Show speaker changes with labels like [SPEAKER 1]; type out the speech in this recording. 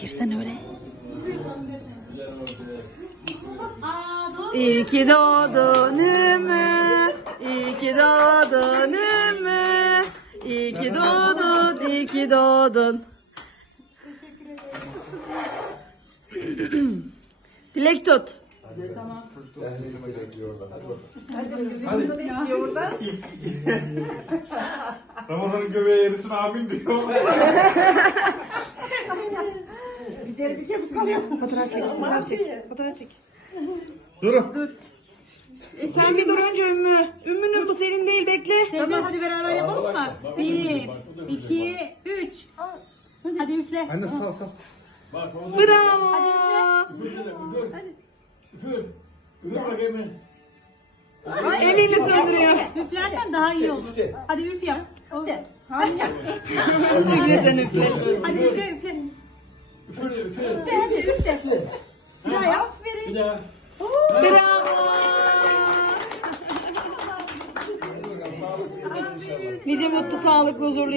[SPEAKER 1] Girsen öyle. İyi ki doğdun mü? İyi ki doğdun mü? İyi ki doğdun, iki ki doğdun. Teşekkür ederim. Dilek tut. Tamam. Ben de bekliyorlar. Hadi bakalım.
[SPEAKER 2] Hadi bakalım. Ramazan'ın göbeğe yarısını amin diyor.
[SPEAKER 1] bir geri bir kez kalıyor. Fotoğraf çek. Fotoğraf çek. Fotoğraf çek. Dur. Dur. E sen bir dur önce Ümmü. Ümmü'nün bu senin değil bekle.
[SPEAKER 3] Tamam hadi, hadi beraber yapalım mı?
[SPEAKER 1] Bir, iki, üç. Hadi üfle. Anne sağ ol sağ ol. Bravo.
[SPEAKER 2] Üfür. Üfür bana gelme.
[SPEAKER 1] Ay elini söndürüyor.
[SPEAKER 3] Üflersen daha iyi olur. Hadi üf ya. Üfle. Hadi
[SPEAKER 1] üfle. Had
[SPEAKER 3] hadi üfle üfle.
[SPEAKER 2] Üfle üfle. Üfle
[SPEAKER 3] hadi üfle. Bir daha yap. Bir daha.
[SPEAKER 1] Bravo. Nice mutlu, sağlıklı, huzurlu yıl.